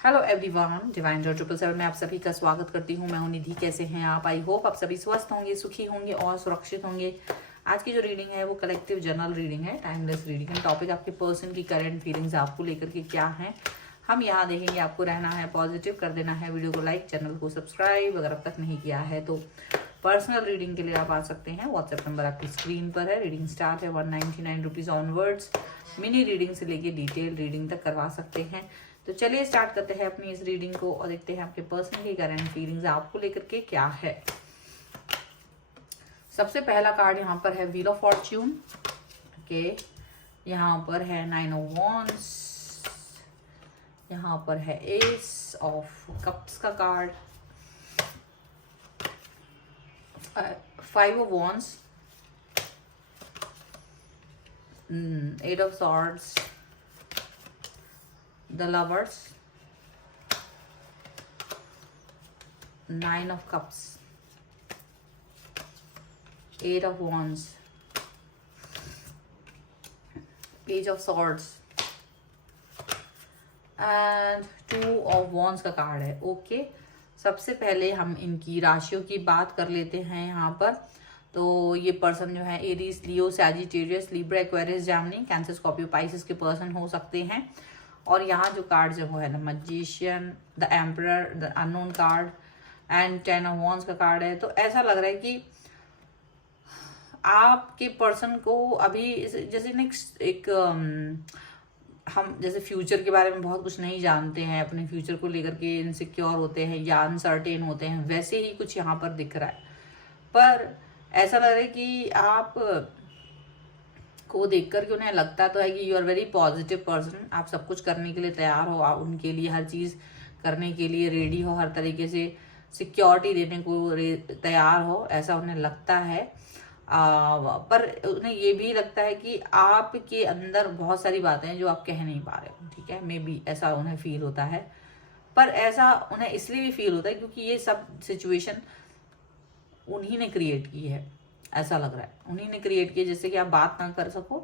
Hello everyone, divine Joy 777 में आप सभी का स्वागत करती हूँ। मैं हूँ निधि। कैसे हैं आप? आई होप आप सभी स्वस्थ होंगे, सुखी होंगे और सुरक्षित होंगे। आज की जो रीडिंग है वो कलेक्टिव जनरल रीडिंग है, टाइमलेस रीडिंग है। टॉपिक आपके पर्सन की करंट फीलिंग्स आपको लेकर के क्या है, हम यहाँ देखेंगे। आपको रहना है पॉजिटिव, कर देना है वीडियो को लाइक, चैनल को सब्सक्राइब अगर अब तक नहीं किया है तो। पर्सनल रीडिंग के लिए आप आ सकते हैं। व्हाट्सएप नंबर आपकी स्क्रीन पर है। रीडिंग स्टार्ट है 199 रुपीज़ ऑनवर्ड्स। मिनी रीडिंग से लेके डिटेल रीडिंग तक करवा सकते हैं। तो चलिए स्टार्ट करते हैं अपनी इस रीडिंग को और देखते हैं आपके पर्सन की करंट फीलिंग्स आपको लेकर के क्या है। सबसे पहला कार्ड यहाँ पर है व्हील ऑफ फॉर्च्यून। ओके, यहाँ पर है 9 ऑफ वॉन्ड्स, यहाँ पर है एस ऑफ कप्स का card, 5 of wands, 8 of swords, the lovers, 9 of cups, 8 of wands, page of swords and 2 of wands का कार्ड है। ओके, सबसे पहले हम इनकी राशियों की बात कर लेते हैं यहाँ पर। तो ये पर्सन जो है Aries, Leo, Sagittarius, Libra, Aquarius, Gemini, Cancer, Scorpio, Pisces के पर्सन हो सकते हैं। और यहाँ जो कार्ड जो है the magician, the emperor, the unknown card and 10 of wands का कार्ड है। तो ऐसा लग रहा है कि आपके पर्सन को अभी जैसे नेक्स्ट एक हम जैसे फ्यूचर के बारे में बहुत कुछ नहीं जानते हैं, अपने फ्यूचर को लेकर के इनसिक्योर होते हैं या अनसर्टेन होते हैं, वैसे ही कुछ यहाँ पर दिख रहा है। पर ऐसा लग रहा है कि आप को देख कर के उन्हें लगता तो है कि you are very positive person. आप सब कुछ करने के लिए तैयार हो, आप उनके लिए हर चीज़ करने के लिए रेडी हो, हर तरीके से सिक्योरिटी देने को तैयार हो, ऐसा उन्हें लगता है। पर उन्हें ये भी लगता है कि आपके अंदर बहुत सारी बातें हैं जो आप कह नहीं पा रहे हो। ठीक है, मे बी ऐसा उन्हें फील होता है। पर ऐसा उन्हें इसलिए भी फील होता है क्योंकि ये सब सिचुएशन उन्हीं ने क्रिएट की है। ऐसा लग रहा है उन्हीं ने क्रिएट किया, जैसे कि आप बात ना कर सको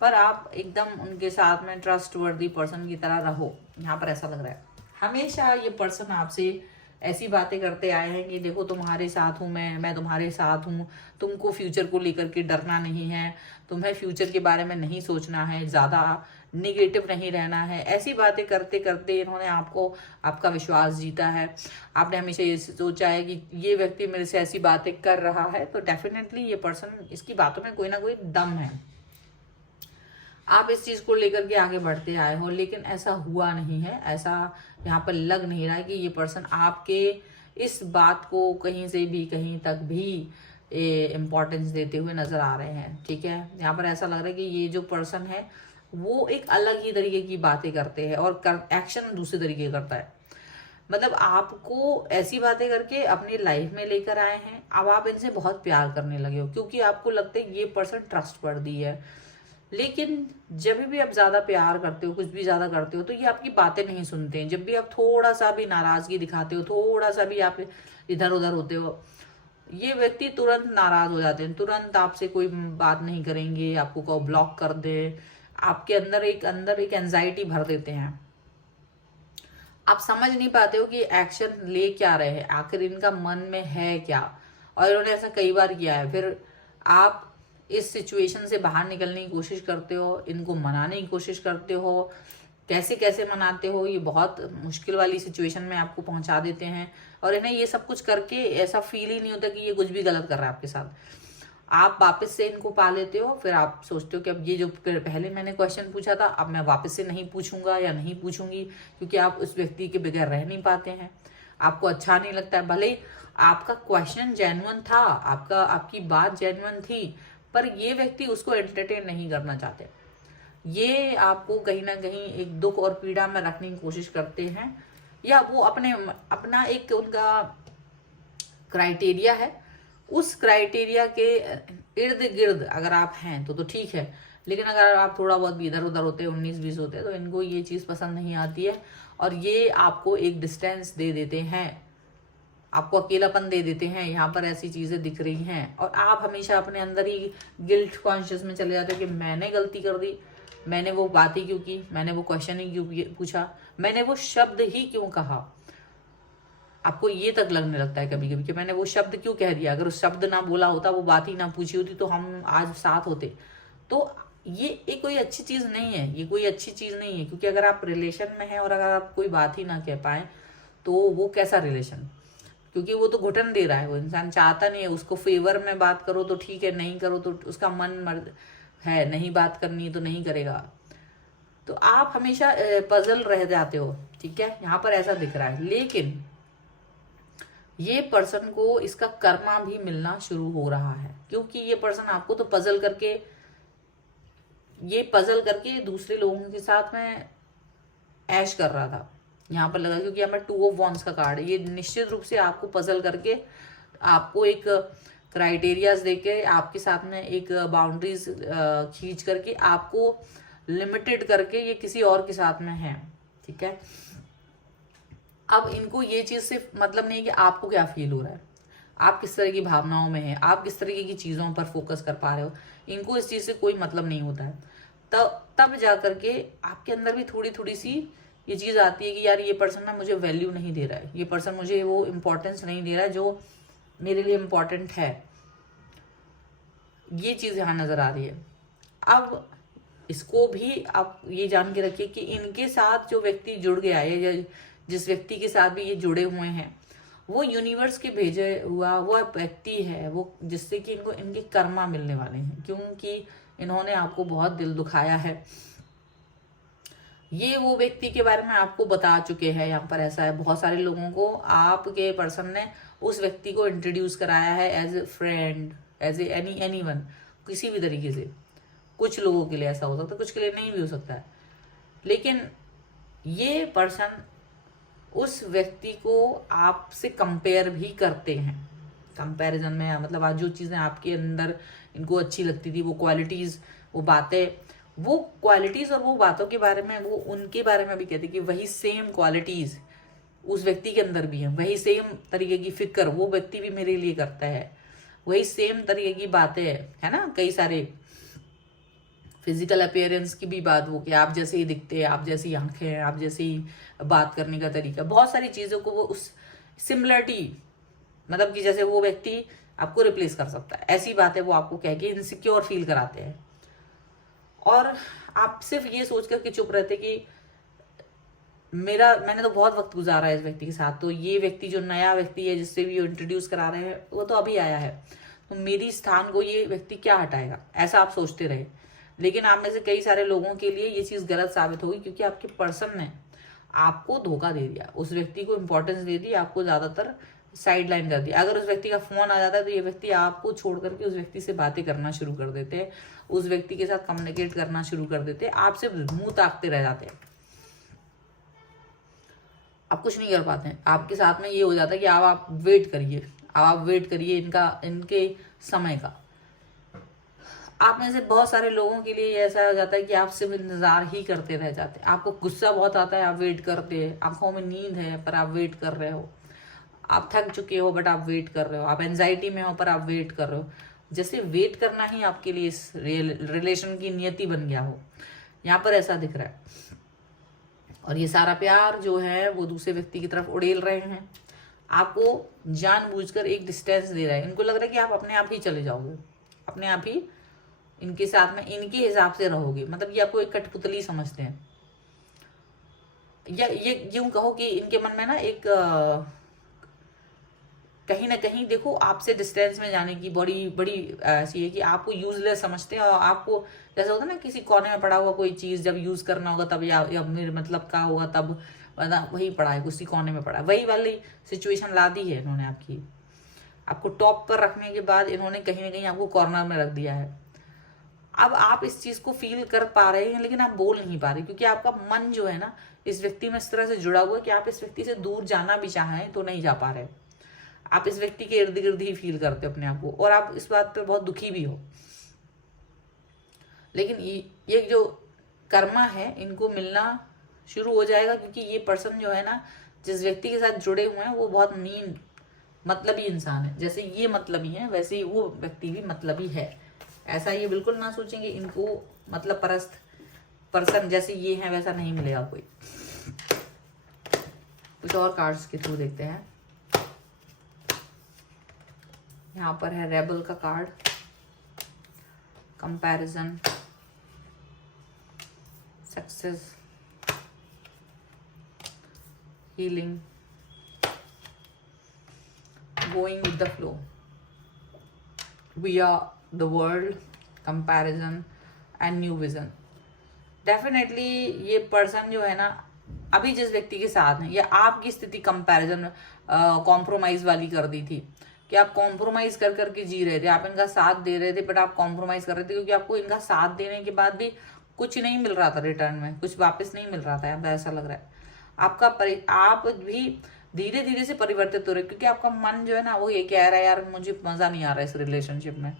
पर आप एकदम उनके साथ में ट्रस्ट वर्दी पर्सन की तरह रहो। यहाँ पर ऐसा लग रहा है हमेशा ये पर्सन आपसे ऐसी बातें करते आए हैं कि देखो तुम्हारे साथ हूँ मैं तुम्हारे साथ हूँ, तुमको फ्यूचर को लेकर के डरना नहीं है, तुम्हें फ्यूचर के बारे में नहीं सोचना है, ज़्यादा निगेटिव नहीं रहना है। ऐसी बातें करते करते इन्होंने आपका विश्वास जीता है। आपने हमेशा ये सोचा है कि ये व्यक्ति मेरे से ऐसी बातें कर रहा है तो डेफिनेटली ये पर्सन, इसकी बातों में कोई ना कोई दम है। आप इस चीज़ को लेकर के आगे बढ़ते आए हो, लेकिन ऐसा हुआ नहीं है। ऐसा यहाँ पर लग नहीं रहा है कि ये पर्सन आपके इस बात को कहीं से भी कहीं तक भी इम्पोर्टेंस देते हुए नज़र आ रहे हैं। ठीक है, यहाँ पर ऐसा लग रहा है कि ये जो पर्सन है वो एक अलग ही तरीके की बातें करते हैं और एक्शन दूसरे तरीके करता है। मतलब आपको ऐसी बातें करके अपनी लाइफ में लेकर आए हैं। अब आप इनसे बहुत प्यार करने लगे हो क्योंकि आपको लगता है ये पर्सन ट्रस्टवर्दी है। लेकिन जब भी आप ज़्यादा प्यार करते हो, कुछ भी ज़्यादा करते हो, तो ये आपकी बातें नहीं सुनते हैं। जब भी आप थोड़ा सा भी नाराज़गी दिखाते हो, थोड़ा सा भी आप इधर उधर होते हो, ये व्यक्ति तुरंत नाराज़ हो जाते हैं, तुरंत आपसे कोई बात नहीं करेंगे, आपको को ब्लॉक कर दे। आपके अंदर एक एंजाइटी भर देते हैं। आप समझ नहीं पाते हो कि एक्शन ले क्या रहे हैं, आखिर इनका मन में है क्या। और इन्होंने ऐसा कई बार किया है। फिर आप इस सिचुएशन से बाहर निकलने की कोशिश करते हो, इनको मनाने की कोशिश करते हो, कैसे कैसे मनाते हो, ये बहुत मुश्किल वाली सिचुएशन में आपको पहुंचा देते हैं। और इन्हें ये सब कुछ करके ऐसा फील ही नहीं होता कि ये कुछ भी गलत कर रहा है आपके साथ। आप वापस से इनको पा लेते हो, फिर आप सोचते हो कि अब ये जो पहले मैंने क्वेश्चन पूछा था अब मैं वापस से नहीं पूछूंगा या नहीं पूछूंगी, क्योंकि आप उस व्यक्ति के बगैर रह नहीं पाते हैं। आपको अच्छा नहीं लगता है। भले ही आपका क्वेश्चन जेन्युइन था, आपकी बात जेन्युइन थी, पर ये व्यक्ति उसको एंटरटेन नहीं करना चाहते। ये आपको कहीं ना कहीं एक दुख और पीड़ा में रखने की कोशिश करते हैं, या वो अपना एक उनका क्राइटेरिया है। उस क्राइटेरिया के इर्द गिर्द अगर आप हैं तो ठीक है, लेकिन अगर आप थोड़ा बहुत भी इधर उधर होते हैं, 19-20 होते हैं, तो इनको ये चीज़ पसंद नहीं आती है और ये आपको एक डिस्टेंस दे देते हैं, आपको अकेलापन दे देते हैं। यहाँ पर ऐसी चीज़ें दिख रही हैं और आप हमेशा अपने अंदर ही गिल्ट कॉन्शियस में चले जाते हो कि मैंने गलती कर दी, मैंने वो बात ही क्यों की, मैंने वो क्वेश्चन ही क्यों पूछा, मैंने वो शब्द ही क्यों कहा। आपको ये तक लगने लगता है कभी कभी कि मैंने वो शब्द क्यों कह दिया, अगर उस शब्द ना बोला होता, वो बात ही ना पूछी होती, तो हम आज साथ होते। तो ये कोई अच्छी चीज नहीं है, ये कोई अच्छी चीज नहीं है, क्योंकि अगर आप रिलेशन में हैं और अगर आप कोई बात ही ना कह पाए तो वो कैसा रिलेशन, क्योंकि वो तो घुटन दे रहा है, वो इंसान चाहता नहीं है, उसको फेवर में बात करो तो ठीक है, नहीं करो तो उसका मन मर्द है, नहीं बात करनी तो नहीं करेगा। तो आप हमेशा पजल रह जाते हो, ठीक है, यहाँ पर ऐसा दिख रहा है। लेकिन ये पर्सन को इसका कर्मा भी मिलना शुरू हो रहा है, क्योंकि ये पर्सन आपको तो पजल करके दूसरे लोगों के साथ में ऐश कर रहा था, यहाँ पर लगा, क्योंकि यहाँ पर 2 ऑफ वॉन्ड्स का कार्ड है। ये निश्चित रूप से आपको पजल करके, आपको एक क्राइटेरियाज देके, आपके साथ में एक बाउंड्रीज खींच करके, आपको लिमिटेड करके ये किसी और के साथ में है, ठीक है। अब इनको ये चीज से मतलब नहीं है कि आपको क्या फील हो रहा है, आप किस तरह की भावनाओं में हैं, आप किस तरीके की चीजों पर फोकस कर पा रहे हो, इनको इस चीज से कोई मतलब नहीं होता है। तब जा करके आपके अंदर भी थोड़ी थोड़ी सी ये चीज आती है कि यार ये पर्सन ना मुझे वैल्यू नहीं दे रहा है, ये पर्सन मुझे वो इम्पोर्टेंस नहीं दे रहा है जो मेरे लिए इम्पोर्टेंट है। ये चीज यहाँ नजर आ रही है। अब इसको भी आप ये जान के रखिए कि इनके साथ जो व्यक्ति जुड़ गया है, या जिस व्यक्ति के साथ भी ये जुड़े हुए हैं, वो यूनिवर्स के भेजे हुआ वो व्यक्ति है, वो जिससे कि इनको इनके कर्मा मिलने वाले हैं, क्योंकि इन्होंने आपको बहुत दिल दुखाया है। ये वो व्यक्ति के बारे में आपको बता चुके हैं, यहाँ पर ऐसा है, बहुत सारे लोगों को आपके पर्सन ने उस व्यक्ति को इंट्रोड्यूस कराया है as a friend, as a any one, किसी भी तरीके से। कुछ लोगों के लिए ऐसा हो सकता है, कुछ के लिए नहीं भी हो सकता है। लेकिन ये पर्सन उस व्यक्ति को आपसे कंपेयर भी करते हैं, कंपैरिजन में, मतलब आज जो चीज़ें आपके अंदर इनको अच्छी लगती थी, वो क्वालिटीज़, वो बातें, वो क्वालिटीज़ और वो बातों के बारे में वो उनके बारे में भी कहते कि वही सेम क्वालिटीज़ उस व्यक्ति के अंदर भी है, वही सेम तरीके की फिक्र वो व्यक्ति भी मेरे लिए करता है, वही सेम तरीके की बातें है ना। कई सारे फिजिकल अपीयरेंस की भी बात हो कि आप जैसे ही दिखते हैं, आप जैसी आंखें हैं, आप जैसी बात करने का तरीका, बहुत सारी चीज़ों को वो उस सिमिलरिटी, मतलब कि जैसे वो व्यक्ति आपको रिप्लेस कर सकता है, ऐसी बातें वो आपको कह के इनसिक्योर फील कराते हैं। और आप सिर्फ ये सोच कर के चुप रहते कि मैंने तो बहुत वक्त गुजारा है इस व्यक्ति के साथ, तो ये व्यक्ति जो नया व्यक्ति है जिससे भी इंट्रोड्यूस करा रहे हैं वो तो अभी आया है, तो मेरी स्थान को ये व्यक्ति क्या हटाएगा, ऐसा आप सोचते रहे। लेकिन आप में से कई सारे लोगों के लिए ये चीज़ गलत साबित होगी, क्योंकि आपके पर्सन ने आपको धोखा दे दिया, उस व्यक्ति को इंपॉर्टेंस दे दी, आपको ज़्यादातर साइड लाइन कर दिया। अगर उस व्यक्ति का फोन आ जाता है तो ये व्यक्ति आपको छोड़ करके उस व्यक्ति से बातें करना शुरू कर देते हैं, उस व्यक्ति के साथ कम्युनिकेट करना शुरू कर देते हैं, आप सिर्फ मुंह ताकते रह जाते हैं, आप कुछ नहीं कर पाते हैं। आपके साथ में ये हो जाता है कि आप वेट करिए, अब आप वेट करिए इनके समय का। आप में से बहुत सारे लोगों के लिए ऐसा हो जाता है कि आप सिर्फ इंतजार ही करते रह जाते हैं, आपको गुस्सा बहुत आता है, आप वेट करते हैं, आंखों में नींद है पर आप वेट कर रहे हो, आप थक चुके हो बट आप वेट कर रहे हो, आप एंजाइटी में हो पर आप वेट कर रहे हो, जैसे वेट करना ही आपके लिए इस रिलेशन की नियति बन गया हो, यहाँ पर ऐसा दिख रहा है। और ये सारा प्यार जो है वो दूसरे व्यक्ति की तरफ उड़ेल रहे हैं, आपको जानबूझकर एक डिस्टेंस दे रहा है, इनको लग रहा है कि आप अपने आप ही चले जाओगे, अपने आप ही इनके साथ में इनके हिसाब से रहोगे, मतलब ये आपको एक कठपुतली समझते हैं, या ये यूं कहो कि इनके मन में ना एक कहीं ना कहीं देखो आपसे डिस्टेंस में जाने की बड़ी बड़ी ऐसी है कि आपको यूजलेस समझते हैं, और आपको जैसा होता है ना किसी कोने में पड़ा हुआ कोई चीज जब यूज करना होगा तब, या मेरे मतलब का होगा तब, वही पड़ा है उसी कोने में पड़ा है, वही वाली सिचुएशन ला दी है इन्होंने आपको टॉप पर रखने के बाद इन्होंने कहीं ना कहीं आपको कॉर्नर में रख दिया है। अब आप इस चीज को फील कर पा रहे हैं लेकिन आप बोल नहीं पा रहे, क्योंकि आपका मन जो है ना इस व्यक्ति में इस तरह से जुड़ा हुआ है कि आप इस व्यक्ति से दूर जाना भी चाहें तो नहीं जा पा रहे, आप इस व्यक्ति के इर्द गिर्द ही फील करते हो अपने आप को, और आप इस बात पर बहुत दुखी भी हो। लेकिन ये जो कर्मा है इनको मिलना शुरू हो जाएगा, क्योंकि ये पर्सन जो है ना जिस व्यक्ति के साथ जुड़े हुए हैं वो बहुत मीन मतलबी इंसान है, जैसे ये मतलबी है वैसे ही वो व्यक्ति भी मतलबी है, ऐसा ये बिल्कुल ना सोचेंगे इनको मतलब परस्त पर्सन जैसे ये है वैसा नहीं मिलेगा कोई। कुछ और कार्ड्स के थ्रू देखते हैं। यहाँ पर है रेबल का card, comparison, success, healing, going with the flow, we are the world, comparison and new vision. Definitely ये पर्सन जो है ना अभी जिस व्यक्ति के साथ है, या आपकी स्थिति कंपैरिजन कॉम्प्रोमाइज वाली कर दी थी कि आप कॉम्प्रोमाइज कर करके जी रहे थे, आप इनका साथ दे रहे थे बट आप कॉम्प्रोमाइज कर रहे थे क्योंकि आपको इनका साथ देने के बाद भी कुछ नहीं मिल रहा था रिटर्न में, कुछ वापस नहीं मिल रहा था। अब ऐसा लग रहा है आप भी धीरे धीरे से परिवर्तित हो रहे, क्योंकि आपका मन जो है ना वो ये कह रहा है यार मुझे मजा नहीं आ रहा है इस रिलेशनशिप में।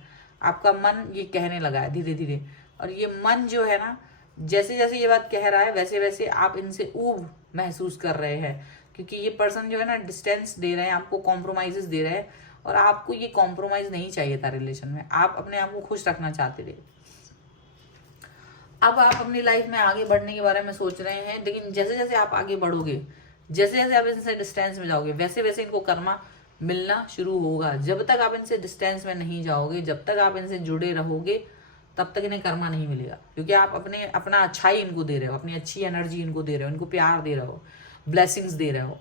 आपका मन ये कहने लगा है धीरे धीरे, और ये मन जो है ना जैसे जैसे ये बात कह रहा है वैसे वैसे आप इनसे ऊब महसूस कर रहे हैं, क्योंकि ये पर्सन जो है ना डिस्टेंस दे रहे हैं आपको, कॉम्प्रोमाइजेस दे रहे हैं, और आपको ये कॉम्प्रोमाइज नहीं चाहिए था रिलेशन में। आप अपने आप को खुश रखना चाहते थे। अब आप अपनी लाइफ में आगे बढ़ने के बारे में सोच रहे हैं, लेकिन जैसे जैसे आप आगे बढ़ोगे, जैसे जैसे आप इनसे डिस्टेंस में जाओगे, वैसे वैसे इनको कर्मा मिलना शुरू होगा। जब तक आप इनसे डिस्टेंस में नहीं जाओगे, जब तक आप इनसे जुड़े रहोगे, तब तक इन्हें कर्मा नहीं मिलेगा, क्योंकि आप अपना अच्छाई इनको दे रहे हो, अपनी अच्छी एनर्जी इनको दे रहे हो, इनको प्यार दे रहे हो, ब्लेसिंग्स दे रहे हो।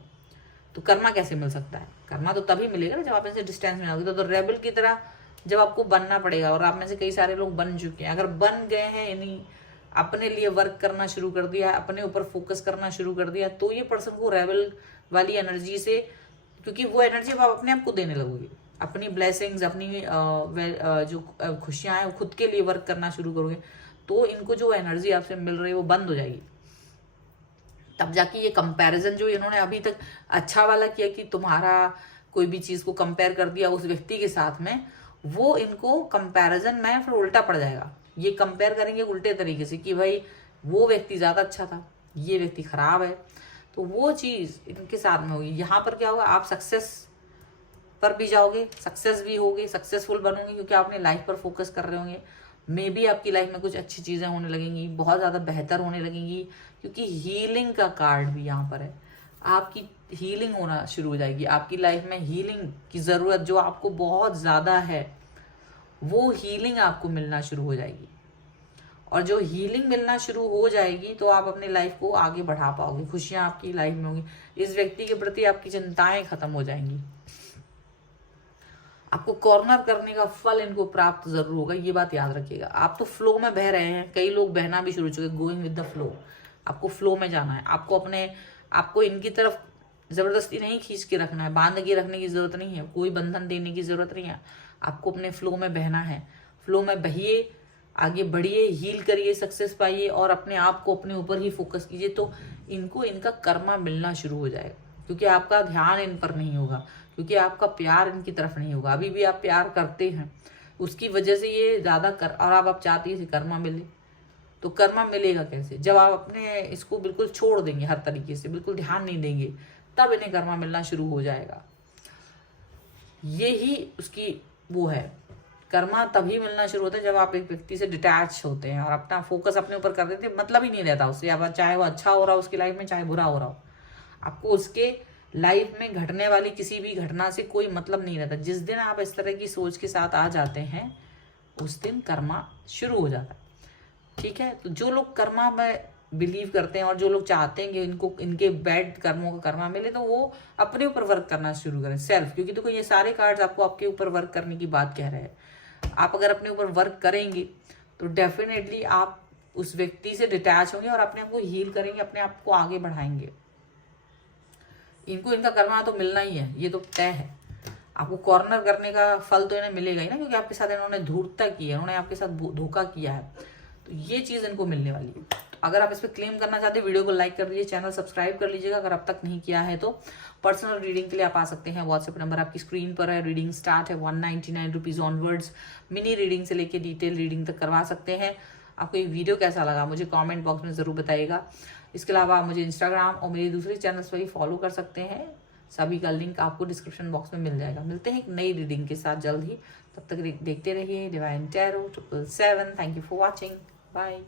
तो कर्मा कैसे मिल सकता है? कर्मा तो तभी मिलेगा ना जब आप इनसे डिस्टेंस में जाओगे। तो रेबल की तरह जब आपको बनना पड़ेगा, और आप में से कई सारे लोग बन चुके हैं, अगर बन गए हैं यानी अपने लिए वर्क करना शुरू कर दिया, अपने ऊपर फोकस करना शुरू कर दिया, तो ये पर्सन को रेबल वाली एनर्जी से, क्योंकि वो एनर्जी आप अपने आप को देने लगोगे, अपनी ब्लेसिंग्स, अपनी जो खुशियां हैं वो खुद के लिए वर्क करना शुरू करोगे, तो इनको जो एनर्जी आपसे मिल रही है वो बंद हो जाएगी। तब जाके ये कंपैरिजन जो इन्होंने अभी तक अच्छा वाला किया कि तुम्हारा कोई भी चीज को कंपेयर कर दिया उस व्यक्ति के साथ में, वो इनको कंपैरिजन में फिर उल्टा पड़ जाएगा। ये कंपेयर करेंगे उल्टे तरीके से कि भाई वो व्यक्ति ज्यादा अच्छा था, ये व्यक्ति खराब है, तो वो चीज इनके साथ में होगी। यहाँ पर क्या होगा, आप सक्सेस पर भी जाओगे, सक्सेस भी होगे, सक्सेसफुल बनोगे, क्योंकि आप अपनी लाइफ पर फोकस कर रहे होंगे। मे बी आपकी लाइफ में कुछ अच्छी चीजें होने लगेंगी, बहुत ज्यादा बेहतर होने लगेंगी, क्योंकि हीलिंग का कार्ड भी यहाँ पर है। आपकी हीलिंग होना शुरू हो जाएगी, आपकी लाइफ में हीलिंग की जरूरत जो आपको बहुत ज्यादा है, वो हीलिंग आपको मिलना शुरू हो जाएगी। और जो हीलिंग मिलना शुरू हो जाएगी तो आप अपनी लाइफ को आगे बढ़ा पाओगे, खुशियां आपकी लाइफ में होंगी, इस व्यक्ति के प्रति आपकी चिंताएं खत्म हो जाएंगी। आपको कॉर्नर करने का फल इनको प्राप्त जरूर होगा, ये बात याद रखिएगा। आप तो फ्लो में बह रहे हैं, कई लोग बहना भी शुरू हो चुके, गोइंग विद द फ्लो। आपको फ्लो में जाना है, आपको इनकी तरफ जबरदस्ती नहीं खींच के रखना है, बांध के रखने की जरूरत नहीं है, कोई बंधन देने की जरूरत नहीं है। आपको अपने फ्लो में बहना है, फ्लो में बहिए, आगे बढ़िए, हील करिए, सक्सेस पाइए, और अपने आप को अपने ऊपर ही फोकस कीजिए, तो इनको इनका कर्मा मिलना शुरू हो जाएगा। क्योंकि आपका ध्यान इन पर नहीं होगा, क्योंकि आपका प्यार इनकी तरफ नहीं होगा। अभी भी आप प्यार करते हैं, उसकी वजह से ये ज्यादा और आप चाहती है कर्मा मिले, तो कर्मा मिलेगा कैसे? जब आप अपने इसको बिल्कुल छोड़ देंगे, हर तरीके से बिल्कुल ध्यान नहीं देंगे, तब इन्हें कर्मा मिलना शुरू हो जाएगा। ये ही उसकी वो है, कर्मा तभी मिलना शुरू होता है जब आप एक व्यक्ति से डिटैच होते हैं और अपना फोकस अपने ऊपर कर देते हैं। मतलब ही नहीं रहता उससे, अब चाहे वो अच्छा हो रहा हो उसकी लाइफ में, चाहे बुरा हो रहा हो, आपको उसके लाइफ में घटने वाली किसी भी घटना से कोई मतलब नहीं रहता। जिस दिन आप इस तरह की सोच के साथ आ जाते हैं, उस दिन कर्मा शुरू हो जाता है। ठीक है, तो जो लोग कर्मा में बिलीव करते हैं और जो लोग चाहते हैं कि इनको इनके बैड कर्मों का कर्मा मिले, तो वो अपने ऊपर वर्क करना शुरू करें, सेल्फ। क्योंकि देखो ये सारे कार्ड्स आपको आपके ऊपर वर्क करने की बात कह रहे हैं। आप अगर अपने ऊपर वर्क करेंगे तो डेफिनेटली आप उस व्यक्ति से डिटैच होंगे और अपने आप को हील करेंगे, अपने आप को आगे बढ़ाएंगे। इनको इनका कर्मा तो मिलना ही है, ये तो तय है। आपको कॉर्नर करने का फल तो इन्हें मिलेगा ही ना, क्योंकि आपके साथ इन्होंने धूर्तता की है, उन्होंने आपके साथ धोखा किया है, तो ये चीज इनको मिलने वाली है। तो अगर आप इस पर क्लेम करना चाहते हैं, वीडियो को लाइक कर लीजिए, चैनल सब्सक्राइब कर लीजिएगा अगर अब तक नहीं किया है। तो पर्सनल रीडिंग के लिए आप आ सकते हैं, व्हाट्सएप नंबर आपकी स्क्रीन पर है। रीडिंग स्टार्ट है 199 रुपीज ऑनवर्ड्स। मिनी रीडिंग से लेके डिटेल रीडिंग तक करवा सकते हैं। आपको ये वीडियो कैसा लगा मुझे कमेंट बॉक्स में जरूर बताइएगा। इसके अलावा आप मुझे इंस्टाग्राम और मेरे दूसरे चैनल्स पर ही फॉलो कर सकते हैं, सभी का लिंक आपको डिस्क्रिप्शन बॉक्स में मिल जाएगा। मिलते हैं एक नई रीडिंग के साथ जल्द ही, तब तक देखते रहिए divine tarot 777। Thank you for watching, bye.